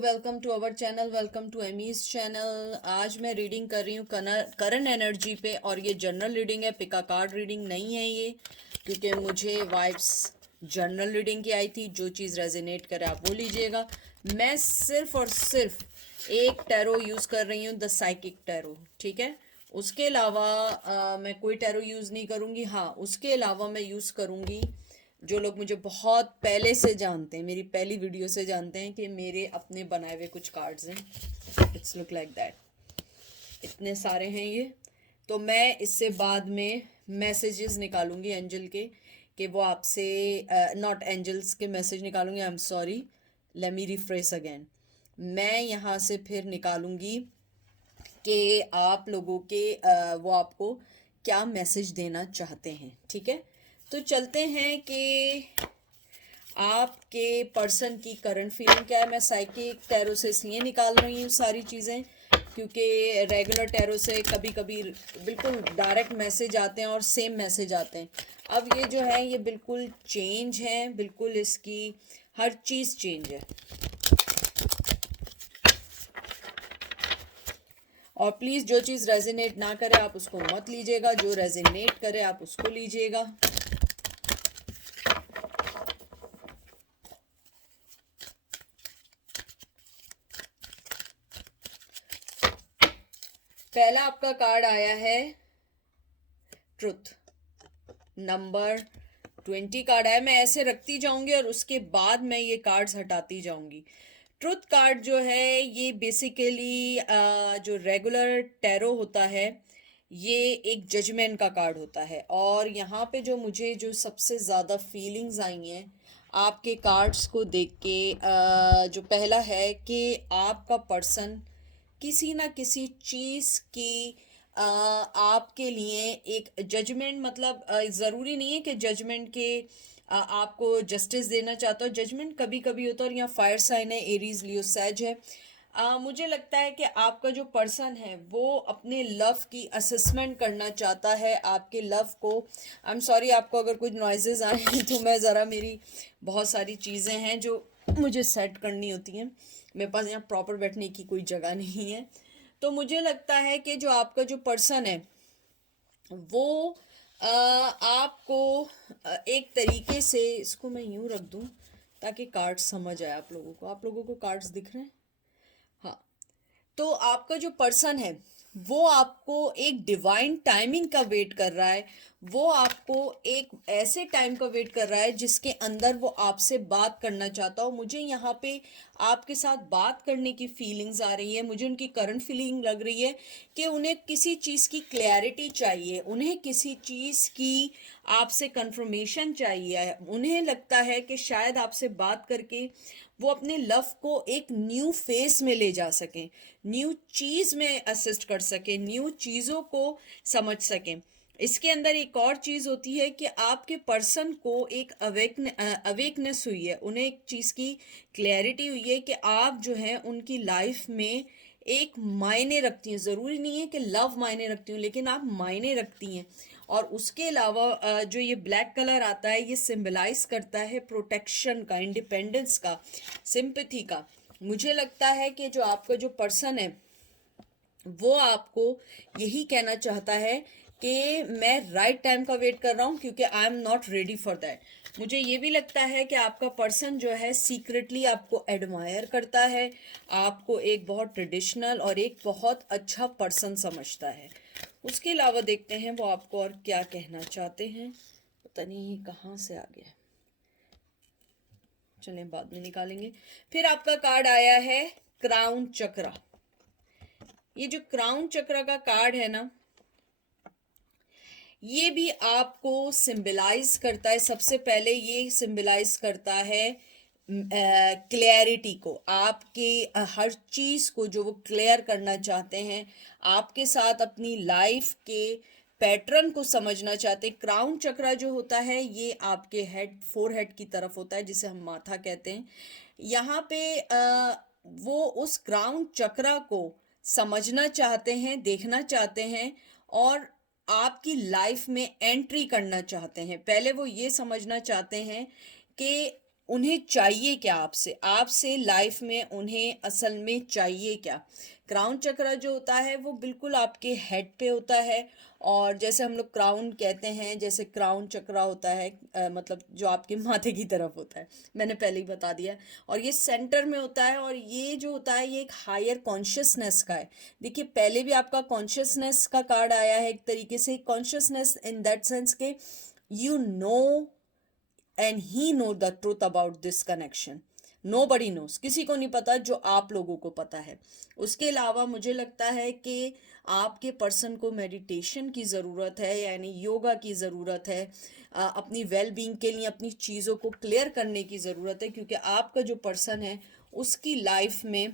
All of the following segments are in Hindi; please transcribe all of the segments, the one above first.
Welcome to our channel, welcome to Amy's channel. आज मैं रीडिंग कर रही हूँ करंट एनर्जी पे, और ये जनरल रीडिंग है, पिका कार्ड रीडिंग नहीं है ये, क्योंकि मुझे वाइब्स जनरल रीडिंग की आई थी। जो चीज़ रेजोनेट करे आप वो लीजिएगा। मैं सिर्फ और सिर्फ एक टैरो यूज़ कर रही हूँ, द साइकिक टैरो, ठीक है। उसके अलावा मैं कोई टैरो यूज़ नहीं करूँगी। हाँ, उसके अलावा मैं यूज़ करूँगी, जो लोग मुझे बहुत पहले से जानते हैं, मेरी पहली वीडियो से जानते हैं, कि मेरे अपने बनाए हुए कुछ कार्ड्स हैं। इट्स लुक लाइक दैट, इतने सारे हैं ये। तो मैं इससे बाद में मैसेजेस निकालूंगी एंजल के, कि वो आपसे, नॉट एंजल्स के मैसेज निकालूंगी, I am sorry, let me refresh again. मैं यहाँ से फिर निकालूंगी कि आप लोगों के वो आपको क्या मैसेज देना चाहते हैं, ठीक है। तो चलते हैं कि आपके पर्सन की करंट फीलिंग क्या है। मैं साइकिक टैरो से इसलिए निकाल रही हूँ सारी चीज़ें, क्योंकि रेगुलर टैरो से कभी कभी बिल्कुल डायरेक्ट मैसेज आते हैं और सेम मैसेज आते हैं। अब ये जो है ये बिल्कुल चेंज है, बिल्कुल इसकी हर चीज़ चेंज है। और प्लीज़ जो चीज़ रेजोनेट ना करे आप उसको मत लीजिएगा, जो रेजोनेट करे आप उसको लीजिएगा। पहला आपका कार्ड आया है ट्रुथ, नंबर 20 कार्ड आया। मैं ऐसे रखती जाऊंगी और उसके बाद मैं ये कार्ड्स हटाती जाऊंगी। ट्रुथ कार्ड जो है ये बेसिकली जो रेगुलर टैरो होता है ये एक जजमेंट का कार्ड होता है। और यहाँ पे जो मुझे जो सबसे ज़्यादा फीलिंग्स आई हैं आपके कार्ड्स को देख के, जो पहला है कि आपका पर्सन किसी ना किसी चीज़ की आपके लिए एक जजमेंट, मतलब ज़रूरी नहीं है कि जजमेंट के आपको जस्टिस देना चाहता हो। जजमेंट कभी कभी होता है, और यहाँ फायर साइन है, एरीज लियो सैज है। मुझे लगता है कि आपका जो पर्सन है वो अपने लव की असेसमेंट करना चाहता है, आपके लव को। आई एम सॉरी आपको अगर कुछ नॉइजेज आए तो मैं ज़रा, मेरी बहुत सारी चीज़ें हैं जो मुझे सेट करनी होती हैं, मेरे पास यहाँ प्रॉपर बैठने की कोई जगह नहीं है। तो मुझे लगता है कि जो आपका जो पर्सन है वो आपको एक तरीके से, इसको मैं यूं रख दूं ताकि कार्ड्स समझ आए आप लोगों को कार्ड्स दिख रहे हैं। हाँ, तो आपका जो पर्सन है वो आपको एक डिवाइन टाइमिंग का वेट कर रहा है। वो आपको एक ऐसे टाइम का वेट कर रहा है जिसके अंदर वो आपसे बात करना चाहता हो। मुझे यहाँ पे आपके साथ बात करने की फीलिंग्स आ रही है। मुझे उनकी करंट फीलिंग लग रही है कि उन्हें किसी चीज़ की क्लैरिटी चाहिए, उन्हें किसी चीज़ की आपसे कंफर्मेशन चाहिए। उन्हें लगता है कि शायद आपसे बात करके वो अपने लव को एक न्यू फेस में ले जा सकें, न्यू चीज़ में असिस्ट कर सकें, न्यू चीज़ों को समझ सकें। इसके अंदर एक और चीज़ होती है कि आपके पर्सन को एक अवेकनेस हुई है, उन्हें एक चीज़ की क्लैरिटी हुई है कि आप जो हैं उनकी लाइफ में एक मायने रखती हैं। ज़रूरी नहीं है कि लव मायने रखती हूँ, लेकिन आप मायने रखती हैं। और उसके अलावा जो ये ब्लैक कलर आता है ये सिंबलाइज करता है प्रोटेक्शन का, इंडिपेंडेंस का, सिंपैथी का। मुझे लगता है कि जो आपका जो पर्सन है वो आपको यही कहना चाहता है कि मैं राइट टाइम का वेट कर रहा हूँ, क्योंकि I am not ready for that. मुझे ये भी लगता है कि आपका पर्सन जो है सीक्रेटली आपको एडमायर करता है, आपको एक बहुत ट्रेडिशनल और एक बहुत अच्छा पर्सन समझता है। उसके अलावा देखते हैं वो आपको और क्या कहना चाहते हैं। पता नहीं कहाँ से आ गया, चलें बाद में निकालेंगे। फिर आपका कार्ड आया है क्राउन चक्रा। ये जो क्राउन चक्र का कार्ड है ना, ये भी आपको सिंबलाइज करता है। सबसे पहले ये सिंबलाइज करता है क्लैरिटी को, आपके हर चीज़ को जो वो क्लियर करना चाहते हैं, आपके साथ अपनी लाइफ के पैटर्न को समझना चाहते हैं। क्राउन चक्रा जो होता है ये आपके हेड, फोर हेड की तरफ होता है, जिसे हम माथा कहते हैं। यहाँ पे वो उस क्राउन चक्रा को समझना चाहते हैं, देखना चाहते हैं, और आपकी लाइफ में एंट्री करना चाहते हैं। पहले वो ये समझना चाहते हैं कि उन्हें चाहिए क्या आपसे, आपसे लाइफ में उन्हें असल में चाहिए क्या। क्राउन चक्र जो होता है वो बिल्कुल आपके हेड पे होता है, और जैसे हम लोग क्राउन कहते हैं, जैसे क्राउन चक्र होता है मतलब जो आपके माथे की तरफ होता है, मैंने पहले ही बता दिया। और ये सेंटर में होता है, और ये जो होता है ये एक हायर कॉन्शियसनेस का है। देखिए पहले भी आपका कॉन्शियसनेस का कार्ड आया है, एक तरीके से कॉन्शियसनेस इन दैट सेंस के you know and he know the truth about this connection. Nobody knows, किसी को नहीं पता जो आप लोगों को पता है। उसके अलावा मुझे लगता है कि आपके पर्सन को मेडिटेशन की ज़रूरत है, यानी योगा की ज़रूरत है, अपनी वेल बींग के लिए अपनी चीज़ों को क्लियर करने की ज़रूरत है, क्योंकि आपका जो पर्सन है उसकी लाइफ में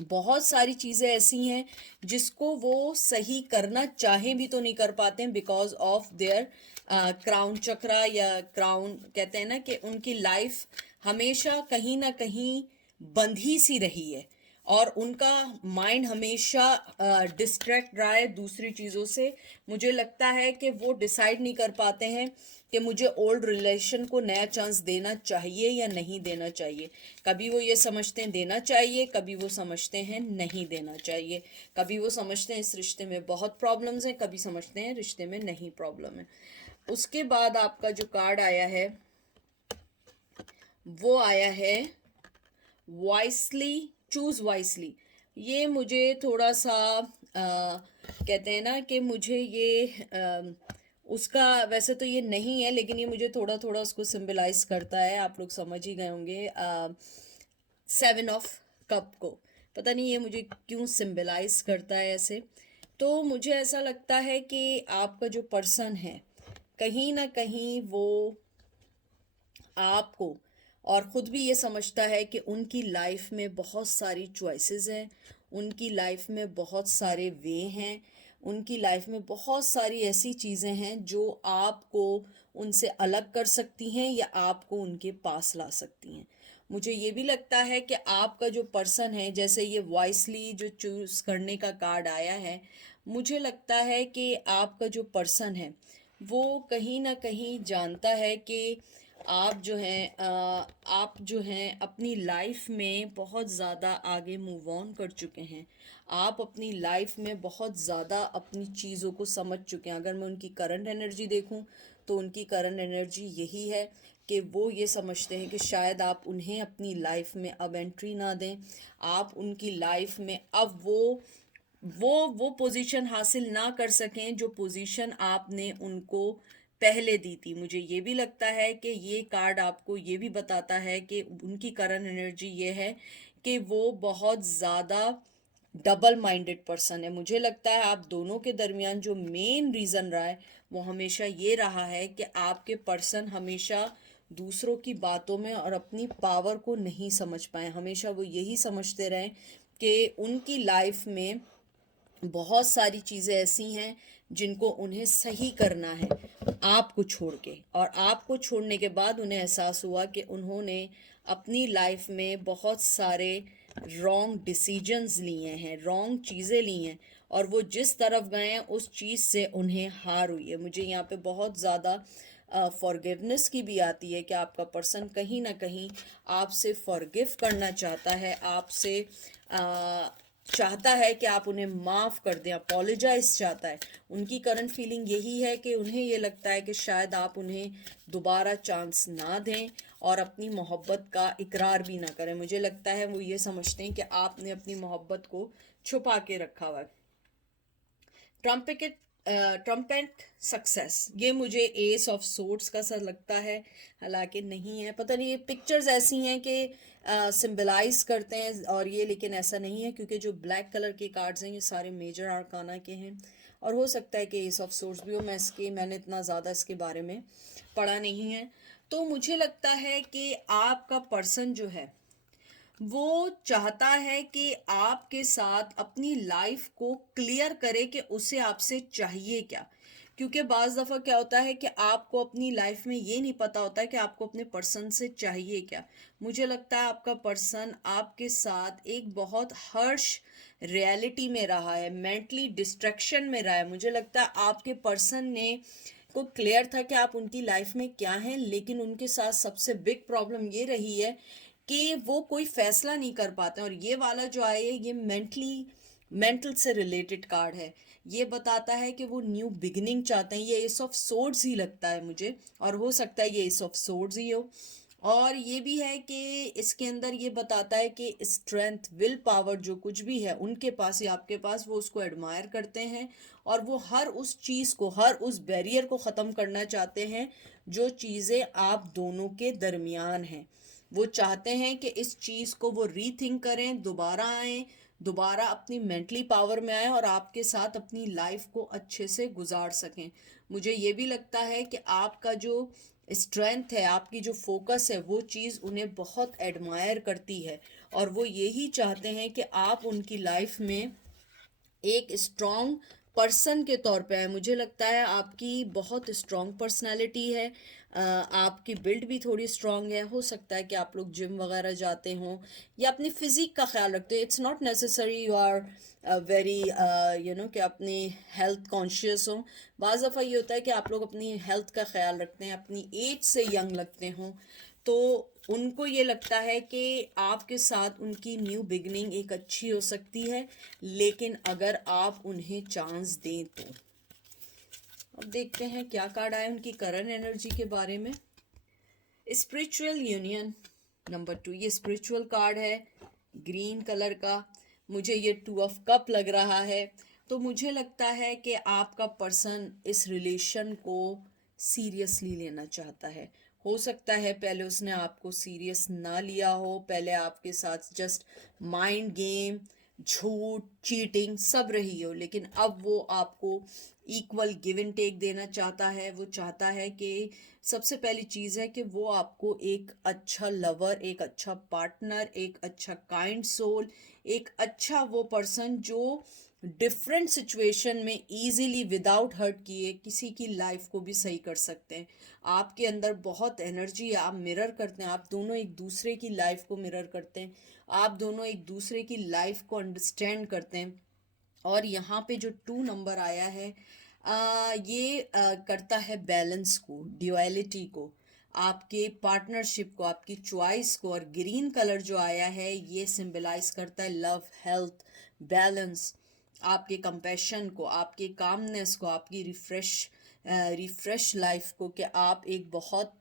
बहुत सारी चीज़ें ऐसी हैं जिसको वो सही करना चाहें भी तो नहीं कर पाते हैं, बिकॉज ऑफ देयर क्राउन चक्रा, या क्राउन कहते हैं ना कि उनकी लाइफ हमेशा कहीं ना कहीं बंधी सी रही है, और उनका माइंड हमेशा डिस्ट्रैक्ट रहा है दूसरी चीज़ों से। मुझे लगता है कि वो डिसाइड नहीं कर पाते हैं कि मुझे ओल्ड रिलेशन को नया चांस देना चाहिए या नहीं देना चाहिए। कभी वो ये समझते हैं देना चाहिए, कभी वो समझते हैं नहीं देना चाहिए, कभी वो समझते हैं इस रिश्ते में बहुत प्रॉब्लम्स हैं, कभी समझते हैं रिश्ते में नहीं प्रॉब्लम है। उसके बाद आपका जो कार्ड आया है वो आया है वाइसली, चूज वाइसली। ये मुझे थोड़ा सा कहते हैं ना कि मुझे ये उसका वैसे तो ये नहीं है, लेकिन ये मुझे थोड़ा थोड़ा उसको सिंबलाइज करता है, आप लोग समझ ही गए होंगे। 7 ऑफ कप को पता नहीं ये मुझे क्यों सिंबलाइज करता है ऐसे। तो मुझे ऐसा लगता है कि आपका जो पर्सन है कहीं ना कहीं वो आपको, और ख़ुद भी ये समझता है कि उनकी लाइफ में बहुत सारी चॉइसेस हैं, उनकी लाइफ में बहुत सारे वे हैं, उनकी लाइफ में बहुत सारी ऐसी चीज़ें हैं जो आपको उनसे अलग कर सकती हैं या आपको उनके पास ला सकती हैं। मुझे ये भी लगता है कि आपका जो पर्सन है, जैसे ये वॉइसली जो चूज़ करने का कार्ड आया है, मुझे लगता है कि आपका जो पर्सन है वो कहीं ना कहीं जानता है कि आप जो हैं अपनी लाइफ में बहुत ज़्यादा आगे मूव ऑन कर चुके हैं। आप अपनी लाइफ में बहुत ज़्यादा अपनी चीज़ों को समझ चुके हैं। अगर मैं उनकी करंट एनर्जी देखूं तो उनकी करंट एनर्जी यही है कि वो ये समझते हैं कि शायद आप उन्हें अपनी लाइफ में अब एंट्री ना दें, आप उनकी लाइफ में अब वो पोजीशन हासिल ना कर सकें जो पोजीशन आपने उनको पहले दी थी। मुझे ये भी लगता है कि ये कार्ड आपको ये भी बताता है कि उनकी करंट एनर्जी ये है कि वो बहुत ज़्यादा डबल माइंडेड पर्सन है। मुझे लगता है आप दोनों के दरमियान जो मेन रीज़न रहा है वो हमेशा ये रहा है कि आपके पर्सन हमेशा दूसरों की बातों में और अपनी पावर को नहीं समझ पाए। हमेशा वो यही समझते रहें कि उनकी लाइफ में बहुत सारी चीज़ें ऐसी हैं जिनको उन्हें सही करना है आपको छोड़ के, और आपको छोड़ने के बाद उन्हें एहसास हुआ कि उन्होंने अपनी लाइफ में बहुत सारे रॉन्ग डिसीजंस लिए हैं, रॉन्ग चीज़ें ली हैं, और वो जिस तरफ गए हैं उस चीज़ से उन्हें हार हुई है। मुझे यहाँ पे बहुत ज़्यादा फॉरगिवनेस की भी आती है कि आपका पर्सन कहीं ना कहीं आपसे फॉरगिव करना चाहता है, आपसे चाहता है कि आप उन्हें माफ़ कर दें, अपोलोजाइज चाहता है। उनकी करंट फीलिंग यही है कि उन्हें ये लगता है कि शायद आप उन्हें दोबारा चांस ना दें और अपनी मोहब्बत का इकरार भी ना करें। मुझे लगता है वो ये समझते हैं कि आपने अपनी मोहब्बत को छुपा के रखा हुआ है। ट्रम्पेट सक्सेस, ये मुझे एस ऑफ सोर्ड्स का सा लगता है, हालांकि नहीं है, पता नहीं, ये पिक्चर्स ऐसी हैं कि सिंबलाइज करते हैं और ये, लेकिन ऐसा नहीं है क्योंकि जो ब्लैक कलर के कार्ड्स हैं ये सारे मेजर आर्काना के हैं, और हो सकता है कि एस ऑफ सोर्ड्स भी हो। मैंने इतना ज़्यादा इसके बारे में पढ़ा नहीं है। तो मुझे लगता है कि आपका पर्सन जो है वो चाहता है कि आपके साथ अपनी लाइफ को क्लियर करे कि उसे आपसे चाहिए क्या। क्योंकि बाज़ दफ़ा क्या होता है कि आपको अपनी लाइफ में ये नहीं पता होता है कि आपको अपने पर्सन से चाहिए क्या। मुझे लगता है आपका पर्सन आपके साथ एक बहुत हर्श रियलिटी में रहा है, मेंटली डिस्ट्रैक्शन में रहा है। मुझे लगता है आपके पर्सन ने आपको क्लियर था कि आप उनकी लाइफ में क्या हैं, लेकिन उनके साथ सबसे बिग प्रॉब्लम ये रही है कि वो कोई फैसला नहीं कर पाते। और ये वाला जो आया है ये मेंटल से रिलेटेड कार्ड है। ये बताता है कि वो न्यू बिगिनिंग चाहते हैं। ये एस ऑफ सोर्ड्स ही लगता है मुझे, और हो सकता है ये एस ऑफ सोर्ड्स ही हो। और ये भी है कि इसके अंदर ये बताता है कि स्ट्रेंथ, विल पावर, जो कुछ भी है उनके पास या आपके पास, वो उसको एडमायर करते हैं और वो हर उस चीज़ को, हर उस बैरियर को ख़त्म करना चाहते हैं जो चीज़ें आप दोनों के दरमियान हैं। वो चाहते हैं कि इस चीज़ को वो रीथिंक करें, दोबारा आएँ, दोबारा अपनी मेंटली पावर में आए और आपके साथ अपनी लाइफ को अच्छे से गुजार सकें। मुझे ये भी लगता है कि आपका जो स्ट्रेंथ है, आपकी जो फोकस है, वो चीज़ उन्हें बहुत एडमायर करती है और वो यही चाहते हैं कि आप उनकी लाइफ में एक स्ट्रॉन्ग पर्सन के तौर पे है। मुझे लगता है आपकी बहुत स्ट्रॉन्ग पर्सनालिटी है, आपकी बिल्ड भी थोड़ी स्ट्रॉन्ग है। हो सकता है कि आप लोग जिम वगैरह जाते हों या अपनी फिज़िक का ख्याल रखते हो। It's not necessary you are very कि अपनी हेल्थ कॉन्शियस हो। बाज़ दफ़ा ये होता है कि आप लोग अपनी हेल्थ का ख्याल रखते हैं, अपनी एज से यंग लगते हों, तो उनको ये लगता है कि आपके साथ उनकी न्यू बिगनिंग एक अच्छी हो सकती है, लेकिन अगर आप उन्हें चांस दें तो। अब देखते हैं क्या कार्ड आया उनकी करंट एनर्जी के बारे में। स्पिरिचुअल यूनियन नंबर 2, ये स्पिरिचुअल कार्ड है, ग्रीन कलर का। मुझे ये 2 ऑफ कप लग रहा है। तो मुझे लगता है कि आपका पर्सन इस रिलेशन को सीरियसली लेना चाहता है। हो सकता है पहले उसने आपको सीरियस ना लिया हो, पहले आपके साथ जस्ट माइंड गेम, झूठ, चीटिंग सब रही हो, लेकिन अब वो आपको इक्वल गिव एंड टेक देना चाहता है। वो चाहता है कि सबसे पहली चीज़ है कि वो आपको एक अच्छा लवर, एक अच्छा पार्टनर, एक अच्छा काइंड सोल, एक अच्छा वो पर्सन जो डिफरेंट सिचुएशन में इजीली विदाउट हर्ट किए किसी की लाइफ को भी सही कर सकते हैं। आपके अंदर बहुत एनर्जी है, आप मिरर करते हैं, आप दोनों एक दूसरे की लाइफ को मिरर करते हैं, आप दोनों एक दूसरे की लाइफ को अंडरस्टैंड करते हैं। और यहाँ पे जो 2 नंबर आया है, ये करता है बैलेंस को, ड्यूअलिटी को, आपके पार्टनरशिप को, आपकी चॉइस को। और ग्रीन कलर जो आया है ये सिंबलाइज करता है लव, हेल्थ, बैलेंस, आपके कंपैशन को, आपके कामनेस को, आपकी रिफ्रेश लाइफ को, कि आप एक बहुत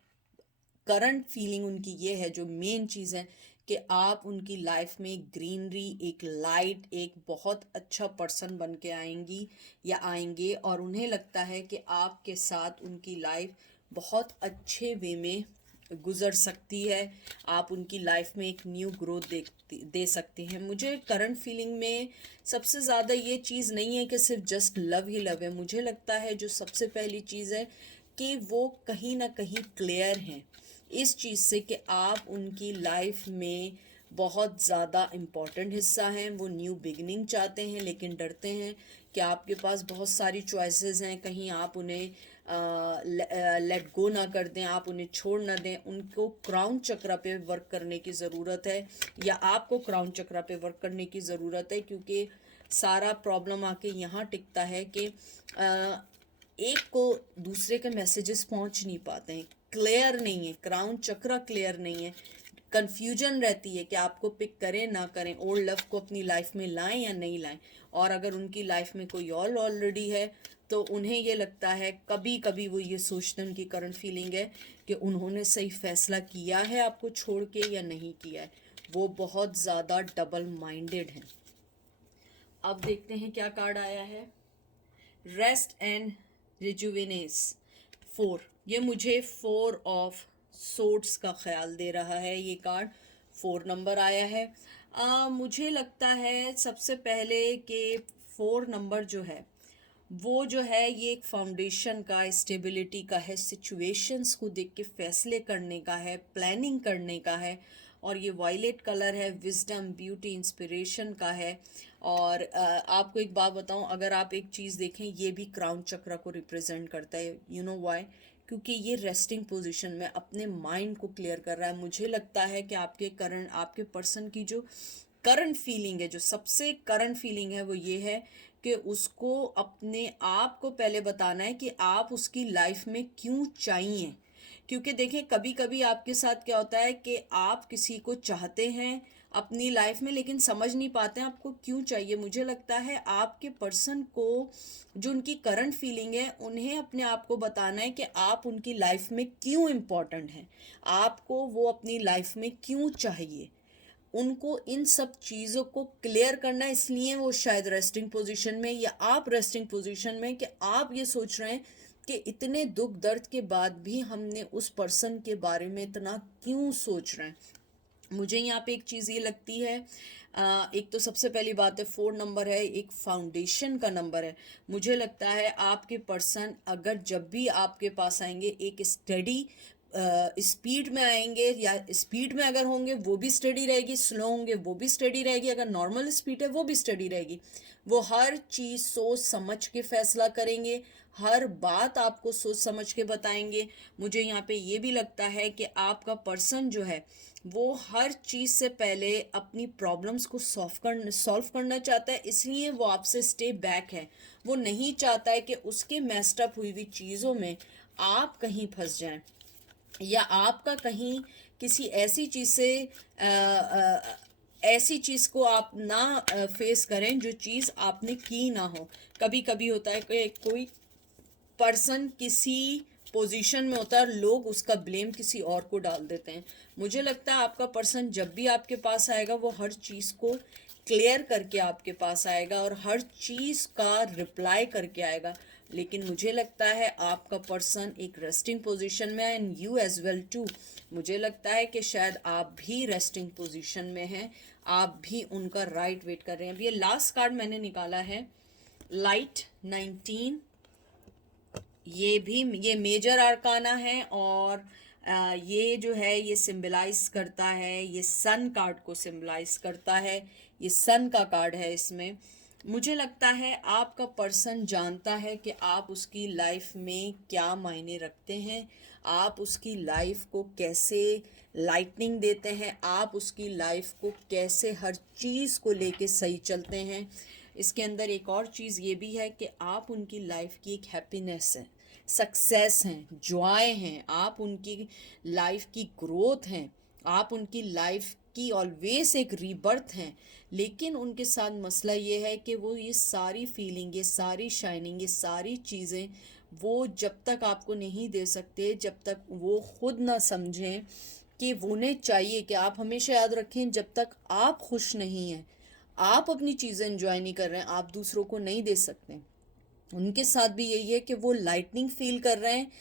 करंट फीलिंग उनकी ये है, जो मेन चीज़ है कि आप उनकी लाइफ में एक ग्रीनरी, एक लाइट, एक बहुत अच्छा पर्सन बन के आएंगी या आएंगे। और उन्हें लगता है कि आपके साथ उनकी लाइफ बहुत अच्छे वे में गुजर सकती है, आप उनकी लाइफ में एक न्यू ग्रोथ दे सकती हैं। मुझे करंट फीलिंग में सबसे ज़्यादा ये चीज़ नहीं है कि सिर्फ जस्ट लव ही लव है। मुझे लगता है जो सबसे पहली चीज़ है कि वो कहीं ना कहीं क्लियर हैं इस चीज़ से कि आप उनकी लाइफ में बहुत ज़्यादा इम्पॉर्टेंट हिस्सा हैं। वो न्यू बिगनिंग चाहते हैं, लेकिन डरते हैं कि आपके पास बहुत सारी चॉइसेस हैं, कहीं आप उन्हें लेट गो ना कर दें, आप उन्हें छोड़ ना दें। उनको क्राउन चक्र पे वर्क करने की ज़रूरत है, या आपको क्राउन चक्र पे वर्क करने की ज़रूरत है, क्योंकि सारा प्रॉब्लम आके यहाँ टिकता है कि एक को दूसरे के मैसेजेस पहुंच नहीं पाते हैं, क्लियर नहीं है, क्राउन चक्र क्लियर नहीं है, कन्फ्यूजन रहती है कि आपको पिक करें ना करें, ओल्ड लव को अपनी लाइफ में लाएं या नहीं लाएं। और अगर उनकी लाइफ में कोई और ऑलरेडी है तो उन्हें ये लगता है, कभी कभी वो ये सोचते हैं, उनकी करंट फीलिंग है कि उन्होंने सही फैसला किया है आपको छोड़ के या नहीं किया है। वो बहुत ज़्यादा डबल माइंडेड हैं। अब देखते हैं क्या कार्ड आया है। रेस्ट एंड रिजुविनेस 4, ये मुझे 4 ऑफ सोर्ड्स का ख्याल दे रहा है। ये कार्ड 4 नंबर आया है। मुझे लगता है सबसे पहले कि 4 नंबर जो है वो जो है ये एक फाउंडेशन का, स्टेबिलिटी का है, सिचुएशंस को देख के फैसले करने का है, प्लानिंग करने का है। और ये वायलेट कलर है, विजडम, ब्यूटी, इंस्पिरेशन का है। और आपको एक बात बताऊं, अगर आप एक चीज़ देखें, ये भी क्राउन चक्र को रिप्रेजेंट करता है। You know why? क्योंकि ये रेस्टिंग पोजीशन में अपने माइंड को क्लियर कर रहा है। मुझे लगता है कि आपके पर्सन की जो करंट फीलिंग है, जो सबसे करंट फीलिंग है, वो ये है कि उसको अपने आप को पहले बताना है कि आप उसकी लाइफ में क्यों चाहिए। क्योंकि देखें, कभी कभी आपके साथ क्या होता है कि आप किसी को चाहते हैं अपनी लाइफ में, लेकिन समझ नहीं पाते हैं आपको क्यों चाहिए। मुझे लगता है आपके पर्सन को जो उनकी करंट फीलिंग है, उन्हें अपने आप को बताना है कि आप उनकी लाइफ में क्यों इम्पोर्टेंट हैं, आपको वो अपनी लाइफ में क्यों चाहिए। उनको इन सब चीज़ों को क्लियर करना है, इसलिए वो शायद रेस्टिंग पोजीशन में, या आप रेस्टिंग पोजीशन में, कि आप ये सोच रहे हैं कि इतने दुख दर्द के बाद भी हमने उस पर्सन के बारे में इतना क्यों सोच रहे हैं। मुझे यहाँ पे एक चीज़ ये लगती है, एक तो सबसे पहली बात है 4 नंबर है, एक फाउंडेशन का नंबर है। मुझे लगता है आपके पर्सन अगर जब भी आपके पास आएंगे एक स्टडी स्पीड में आएंगे, या स्पीड में अगर होंगे वो भी स्टडी रहेगी, स्लो होंगे वो भी स्टडी रहेगी, अगर नॉर्मल स्पीड है वो भी स्टडी रहेगी। वो हर चीज़ सोच समझ के फैसला करेंगे, हर बात आपको सोच समझ के बताएंगे। मुझे यहाँ पे ये भी लगता है कि आपका पर्सन जो है वो हर चीज़ से पहले अपनी प्रॉब्लम्स को सॉल्व करना चाहता है, इसलिए वो आपसे स्टे बैक है। वो नहीं चाहता है कि उसके मेस्ड अप हुई हुई चीज़ों में आप कहीं फंस जाएं, या आपका कहीं किसी ऐसी चीज़ से ऐसी चीज़ को आप ना फेस करें जो चीज़ आपने की ना हो। कभी कभी होता है कि कोई पर्सन किसी पोजीशन में होता है और लोग उसका ब्लेम किसी और को डाल देते हैं। मुझे लगता है आपका पर्सन जब भी आपके पास आएगा वो हर चीज़ को क्लियर करके आपके पास आएगा और हर चीज़ का रिप्लाई करके आएगा। लेकिन मुझे लगता है आपका पर्सन एक रेस्टिंग पोजीशन में है, and you as well too. मुझे लगता है कि शायद आप भी रेस्टिंग पोजीशन में हैं, आप भी उनका राइट वेट कर रहे हैं। अब ये लास्ट कार्ड मैंने निकाला है, लाइट 19। ये मेजर आर्काना है, और ये जो है ये सिंबलाइज करता है, ये सन कार्ड को सिंबलाइज करता है, ये सन का कार्ड है इसमें। मुझे लगता है आपका पर्सन जानता है कि आप उसकी लाइफ में क्या मायने रखते हैं, आप उसकी लाइफ को कैसे लाइटनिंग देते हैं, आप उसकी लाइफ को कैसे हर चीज़ को लेके सही चलते हैं। इसके अंदर एक और चीज़ ये भी है कि आप उनकी लाइफ की एक हैप्पीनेस है, सक्सेस हैं, जॉय हैं, आप उनकी लाइफ की ग्रोथ हैं, आप उनकी लाइफ की ऑलवेज एक रीबर्थ हैं। लेकिन उनके साथ मसला ये है कि वो ये सारी फीलिंग, ये सारी शाइनिंग, ये सारी चीज़ें वो जब तक आपको नहीं दे सकते, जब तक वो खुद ना समझें कि उन्हें चाहिए। कि आप हमेशा याद रखें, जब तक आप खुश नहीं हैं, आप अपनी चीज़ें एंजॉय नहीं कर रहे हैं, आप दूसरों को नहीं दे सकते। उनके साथ भी यही है कि वो लाइटनिंग फील कर रहे हैं,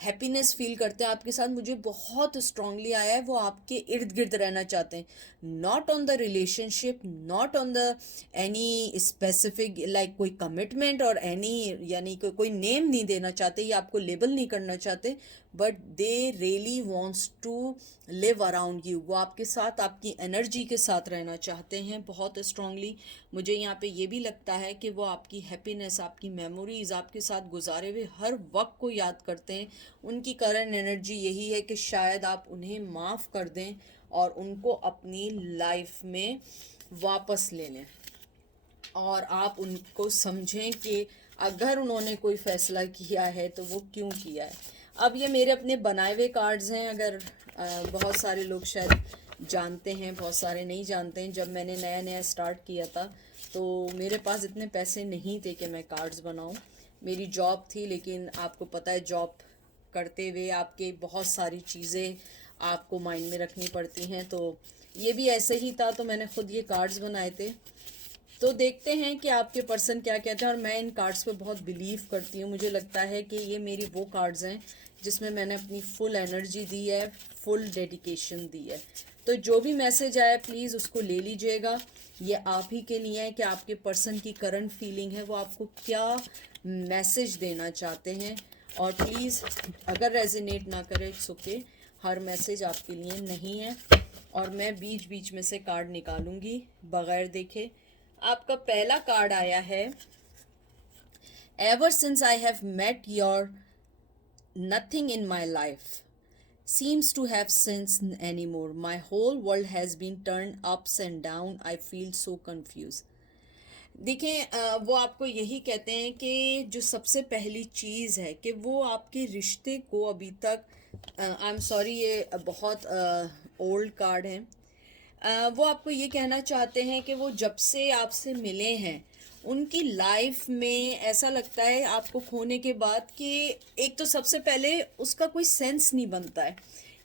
हैप्पीनेस फील करते हैं आपके साथ। मुझे बहुत स्ट्रांगली आया है, वो आपके इर्द गिर्द रहना चाहते हैं, not on the relationship, not on the any specific like कोई कमिटमेंट और एनी, यानी कोई नेम नहीं देना चाहते या आपको लेबल नहीं करना चाहते, but they really wants to live around you. वो आपके साथ, आपकी एनर्जी के साथ रहना चाहते हैं बहुत स्ट्रांगली। मुझे यहाँ पे ये भी लगता है कि वो आपकी हैप्पीनेस, आपकी मेमोरीज, आपके साथ गुजारे हुए हर वक्त को याद करते हैं। उनकी करंट एनर्जी यही है कि शायद आप उन्हें माफ़ कर दें और उनको अपनी लाइफ में वापस ले लें, और आप उनको समझें कि अगर उन्होंने कोई फ़ैसला किया है तो वो क्यों किया है। अब ये मेरे अपने बनाए हुए कार्ड्स हैं, अगर बहुत सारे लोग शायद जानते हैं, बहुत सारे नहीं जानते हैं। जब मैंने नया नया स्टार्ट किया था तो मेरे पास इतने पैसे नहीं थे कि मैं कार्ड्स बनाऊं। मेरी जॉब थी, लेकिन आपको पता है जॉब करते हुए आपके बहुत सारी चीज़ें आपको माइंड में रखनी पड़ती हैं, तो ये भी ऐसे ही था। तो मैंने खुद ये कार्ड्स बनाए थे। तो देखते हैं कि आपके पर्सन क्या कहते हैं, और मैं इन कार्ड्स पे बहुत बिलीव करती हूँ। मुझे लगता है कि ये मेरी वो कार्ड्स हैं जिसमें मैंने अपनी फुल एनर्जी दी है, फुल डेडिकेशन दी है। तो जो भी मैसेज आया प्लीज़ उसको ले लीजिएगा। ये आप ही के लिए है कि आपके पर्सन की करंट फीलिंग है, वो आपको क्या मैसेज देना चाहते हैं। और प्लीज़ अगर रेजोनेट ना करे इट्स ओके, हर मैसेज आपके लिए नहीं है। और मैं बीच बीच में से कार्ड निकालूंगी बगैर देखे। आपका पहला कार्ड आया है, ever since I have met your nothing in my life seems to have sense anymore. My whole world has been turned ups and down. I feel so confused. देखें, वो आपको यही कहते हैं कि जो सबसे पहली चीज़ है कि वो आपके रिश्ते को अभी तक, आई एम सॉरी ये बहुत ओल्ड कार्ड है, वो आपको ये कहना चाहते हैं कि वो जब से आपसे मिले हैं उनकी लाइफ में ऐसा लगता है आपको खोने के बाद कि एक तो सबसे पहले उसका कोई सेंस नहीं बनता है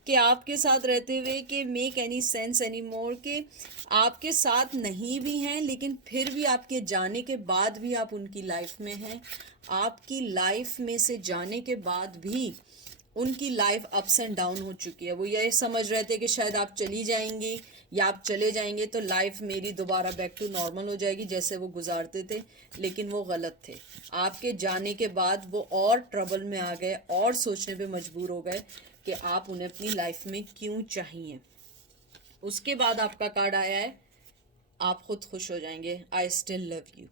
कि आपके साथ रहते हुए कि make any sense any more, कि आपके साथ नहीं भी हैं लेकिन फिर भी आपके जाने के बाद भी आप उनकी लाइफ में हैं, आपकी लाइफ में से जाने के बाद भी उनकी लाइफ अप्स एंड डाउन हो चुकी है। वो ये समझ रहे थे कि शायद आप चली जाएंगी या आप चले जाएंगे तो लाइफ मेरी दोबारा बैक टू नॉर्मल हो जाएगी जैसे वो गुजारते थे, लेकिन वो गलत थे। आपके जाने के बाद वो और ट्रबल में आ गए और सोचने पे मजबूर हो गए कि आप उन्हें अपनी लाइफ में क्यों चाहिए। उसके बाद आपका कार्ड आया है, आप खुद खुश हो जाएंगे, आई स्टिल लव यू।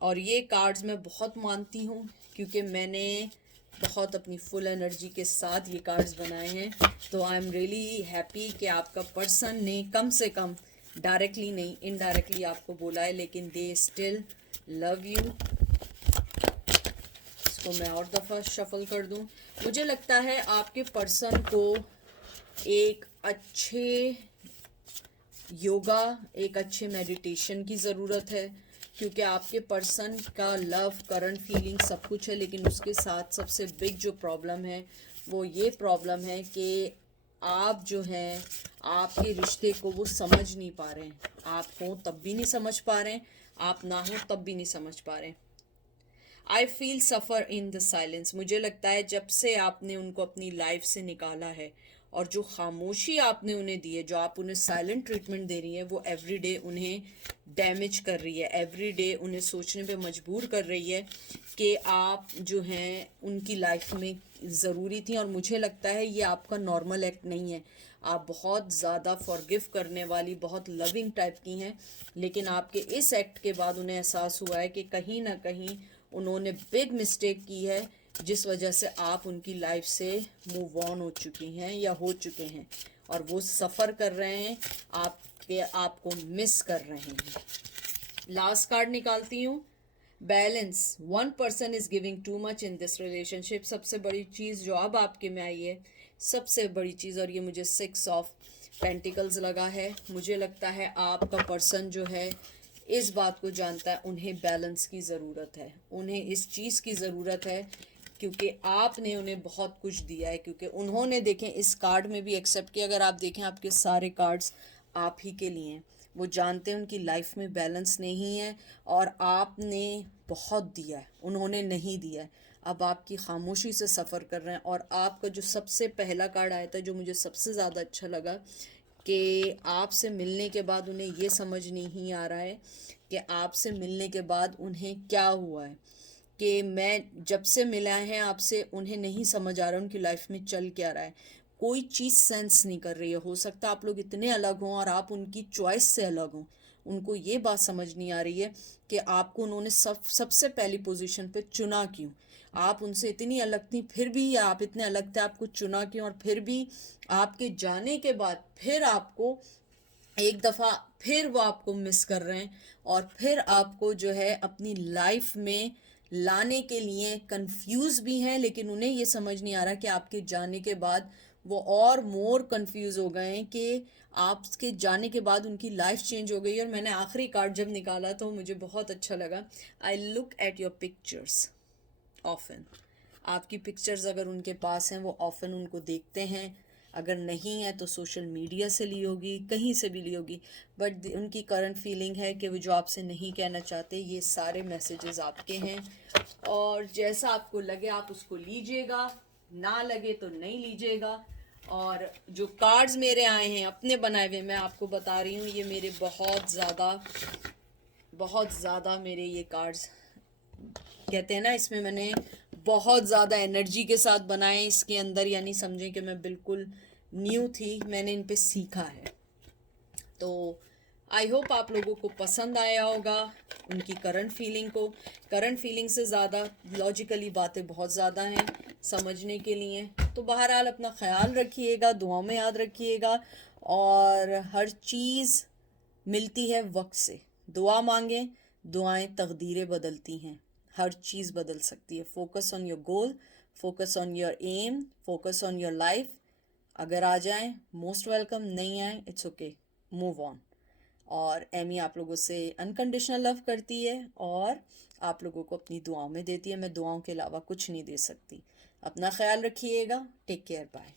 और ये कार्ड्स मैं बहुत मानती हूँ क्योंकि मैंने बहुत अपनी फुल एनर्जी के साथ ये कार्ड्स बनाए हैं। तो आई एम रियली हैप्पी कि आपका पर्सन ने कम से कम डायरेक्टली नहीं इनडायरेक्टली आपको बोला है, लेकिन दे स्टिल लव यू। इसको मैं और दफ़ा शफल कर दूं। मुझे लगता है आपके पर्सन को एक अच्छे योगा, एक अच्छे मेडिटेशन की ज़रूरत है क्योंकि आपके पर्सन का लव, करंट फीलिंग सब कुछ है, लेकिन उसके साथ सबसे बिग जो प्रॉब्लम है वो ये प्रॉब्लम है कि आप जो हैं आपके रिश्ते को वो समझ नहीं पा रहे हैं। आप हो तब भी नहीं समझ पा रहे हैं, आप ना हो तब भी नहीं समझ पा रहे हैं। I feel suffer in the silence. मुझे लगता है जब से आपने उनको अपनी लाइफ से निकाला है और जो खामोशी आपने उन्हें दी है, जो आप उन्हें साइलेंट ट्रीटमेंट दे रही है, वो एवरीडे उन्हें डैमेज कर रही है, एवरीडे उन्हें सोचने पे मजबूर कर रही है कि आप जो हैं उनकी लाइफ में ज़रूरी थी। और मुझे लगता है ये आपका नॉर्मल एक्ट नहीं है। आप बहुत ज़्यादा फॉरगिव करने वाली, बहुत लविंग टाइप की हैं, लेकिन आपके इस एक्ट के बाद उन्हें एहसास हुआ है कि कहीं ना कहीं उन्होंने बिग मिस्टेक की है जिस वजह से आप उनकी लाइफ से मूव ऑन हो चुकी हैं या हो चुके हैं, और वो सफ़र कर रहे हैं, आपको मिस कर रहे हैं। लास्ट कार्ड निकालती हूँ, balance. One person is giving too much in this relationship. सबसे बड़ी चीज़ जो अब आपके में आई है, सबसे बड़ी चीज़, और ये मुझे 6 ऑफ पेंटिकल्स लगा है। मुझे लगता है आपका पर्सन जो है इस बात को जानता है उन्हें बैलेंस की ज़रूरत है, उन्हें इस चीज़ की ज़रूरत है क्योंकि आपने उन्हें बहुत कुछ दिया है, क्योंकि उन्होंने, देखें इस कार्ड में भी एक्सेप्ट किया, अगर आप देखें आपके सारे कार्ड्स आप ही के लिए हैं। वो जानते हैं उनकी लाइफ में बैलेंस नहीं है और आपने बहुत दिया है, उन्होंने नहीं दिया है। अब आपकी खामोशी से सफ़र कर रहे हैं। और आपका जो सबसे पहला कार्ड आया था जो मुझे सबसे ज़्यादा अच्छा लगा कि आपसे मिलने के बाद उन्हें ये समझ नहीं आ रहा है कि आपसे मिलने के बाद उन्हें क्या हुआ है, कि मैं जब से मिला है आपसे उन्हें नहीं समझ आ रहा उनकी लाइफ में चल क्या रहा है, कोई चीज़ सेंस नहीं कर रही है। हो सकता है आप लोग इतने अलग हों और आप उनकी चॉइस से अलग हों, उनको ये बात समझ नहीं आ रही है कि आपको उन्होंने सबसे पहली पोजीशन पे चुना क्यों। आप उनसे इतनी अलग थी फिर भी, या आप इतने अलग थे आपको चुना क्यों, और फिर भी आपके जाने के बाद फिर आपको एक दफ़ा फिर वो आपको मिस कर रहे हैं और फिर आपको जो है अपनी लाइफ में लाने के लिए कंफ्यूज भी हैं, लेकिन उन्हें ये समझ नहीं आ रहा कि आपके जाने के बाद वो और मोर कंफ्यूज हो गए हैं कि आपके जाने के बाद उनकी लाइफ चेंज हो गई। और मैंने आखिरी कार्ड जब निकाला तो मुझे बहुत अच्छा लगा। I look at your pictures often. आपकी पिक्चर्स अगर उनके पास हैं वो ऑफन उनको देखते हैं, अगर नहीं है तो सोशल मीडिया से ली होगी, कहीं से भी ली होगी, बट उनकी करंट फीलिंग है कि वो जो आपसे नहीं कहना चाहते। ये सारे मैसेजेस आपके हैं और जैसा आपको लगे आप उसको लीजिएगा, ना लगे तो नहीं लीजिएगा। और जो कार्ड्स मेरे आए हैं अपने बनाए हुए, मैं आपको बता रही हूँ, ये मेरे बहुत ज़्यादा मेरे ये कार्ड्स कहते हैं ना, इसमें मैंने बहुत ज़्यादा एनर्जी के साथ बनाए इसके अंदर, यानी समझें कि मैं बिल्कुल न्यू थी, मैंने इन पे सीखा है। तो आई होप आप लोगों को पसंद आया होगा उनकी करंट फीलिंग को। करंट फीलिंग से ज़्यादा लॉजिकली बातें बहुत ज़्यादा हैं समझने के लिए। तो बहरहाल अपना ख्याल रखिएगा, दुआओं में याद रखिएगा, और हर चीज़ मिलती है वक्त से। दुआ मांगें, दुआएं तकदीरें बदलती हैं, हर चीज़ बदल सकती है। Focus on your goal, focus on your aim, focus on your life. अगर आ जाएं मोस्ट वेलकम, नहीं आए इट्स ओके, मूव ऑन। और एमी आप लोगों से अनकंडीशनल लव करती है और आप लोगों को अपनी दुआओं में देती है। मैं दुआओं के अलावा कुछ नहीं दे सकती। अपना ख्याल रखिएगा। Take care, bye.